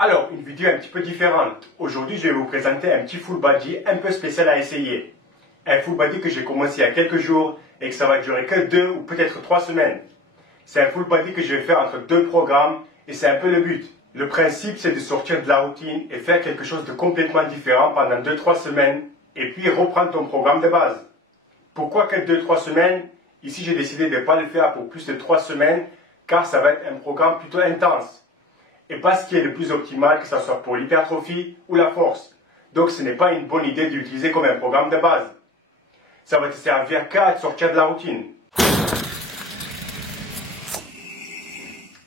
Alors, une vidéo un petit peu différente. Aujourd'hui, je vais vous présenter un petit full body un peu spécial à essayer. Un full body que j'ai commencé il y a quelques jours et que ça va durer que 2 ou peut-être 3 semaines. C'est un full body que je vais faire entre 2 programmes et c'est un peu le but. Le principe, c'est de sortir de la routine et faire quelque chose de complètement différent pendant 2-3 semaines et puis reprendre ton programme de base. Pourquoi que 2-3 semaines? Ici, j'ai décidé de ne pas le faire pour plus de 3 semaines car ça va être un programme plutôt intense. Et pas ce qui est le plus optimal, que ce soit pour l'hypertrophie ou la force. Donc ce n'est pas une bonne idée d'utiliser comme un programme de base. Ça va te servir qu'à te sortir de la routine.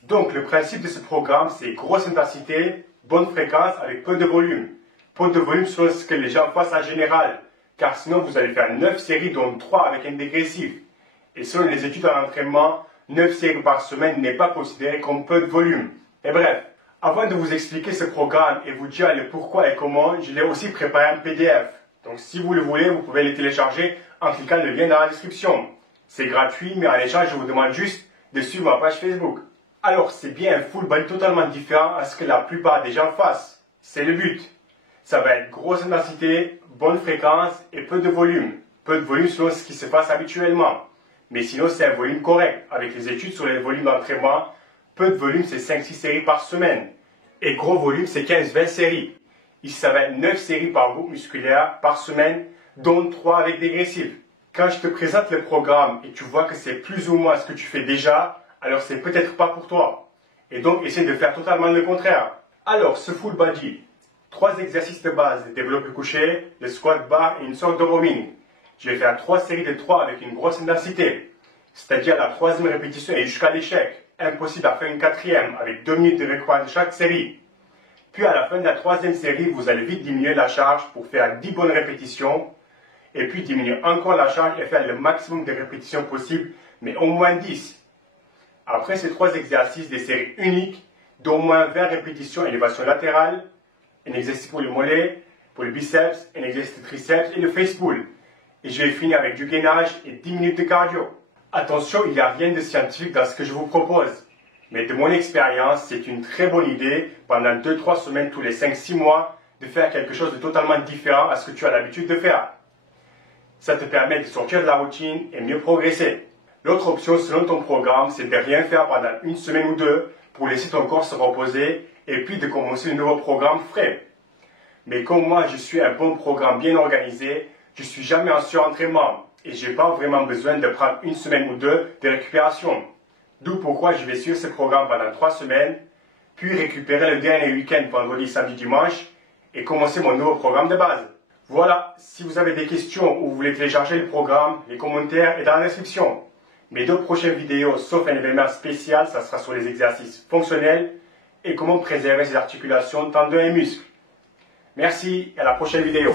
Donc le principe de ce programme, c'est grosse intensité, bonne fréquence avec peu de volume. Peu de volume selon ce que les gens fassent en général, car sinon vous allez faire 9 séries dont 3 avec un dégressif. Et selon les études en entraînement, 9 séries par semaine n'est pas considéré comme peu de volume. Et bref, avant de vous expliquer ce programme et vous dire le pourquoi et comment, je l'ai aussi préparé un PDF. Donc si vous le voulez, vous pouvez le télécharger en cliquant le lien dans la description. C'est gratuit, mais en échange, je vous demande juste de suivre ma page Facebook. Alors, c'est bien un full body totalement différent à ce que la plupart des gens fassent. C'est le but. Ça va être grosse intensité, bonne fréquence et peu de volume. Peu de volume selon ce qui se passe habituellement. Mais sinon, c'est un volume correct. Avec les études sur les volumes d'entraînement, peu de volume, c'est 5-6 séries par semaine. Et gros volume, c'est 15-20 séries. Ici, ça va être 9 séries par groupe musculaire par semaine, dont 3 avec dégressif. Quand je te présente le programme et tu vois que c'est plus ou moins ce que tu fais déjà, alors c'est peut-être pas pour toi. Et donc, essaie de faire totalement le contraire. Alors, ce full body, 3 exercices de base, le développé couché, le squat bar et une sorte de rowing. Je vais faire 3 séries de 3 avec une grosse intensité. C'est-à-dire la 3e répétition et jusqu'à l'échec. Impossible à faire une 4e avec 2 minutes de récupération de chaque série. Puis à la fin de la 3e série, vous allez vite diminuer la charge pour faire 10 bonnes répétitions. Et puis diminuer encore la charge et faire le maximum de répétitions possibles, mais au moins 10. Après ces 3 exercices, des séries uniques d'au moins 20 répétitions élévation latérale, un exercice pour le mollet, pour le biceps, un exercice de triceps et le face pull. Et je vais finir avec du gainage et 10 minutes de cardio. Attention, il n'y a rien de scientifique dans ce que je vous propose. Mais de mon expérience, c'est une très bonne idée, pendant 2-3 semaines tous les 5-6 mois, de faire quelque chose de totalement différent à ce que tu as l'habitude de faire. Ça te permet de sortir de la routine et mieux progresser. L'autre option, selon ton programme, c'est de rien faire pendant une semaine ou 2 pour laisser ton corps se reposer et puis de commencer un nouveau programme frais. Mais comme moi, je suis un bon programme bien organisé, je ne suis jamais en surentraînement. Et je n'ai pas vraiment besoin de prendre une semaine ou 2 de récupération. D'où pourquoi je vais suivre ce programme pendant 3 semaines, puis récupérer le dernier week-end, vendredi, samedi, dimanche, et commencer mon nouveau programme de base. Voilà, si vous avez des questions ou vous voulez télécharger le programme, les commentaires sont dans la description. Mes 2 prochaines vidéos, sauf un événement spécial, ça sera sur les exercices fonctionnels et comment préserver ses articulations, tendons et muscles. Merci et à la prochaine vidéo.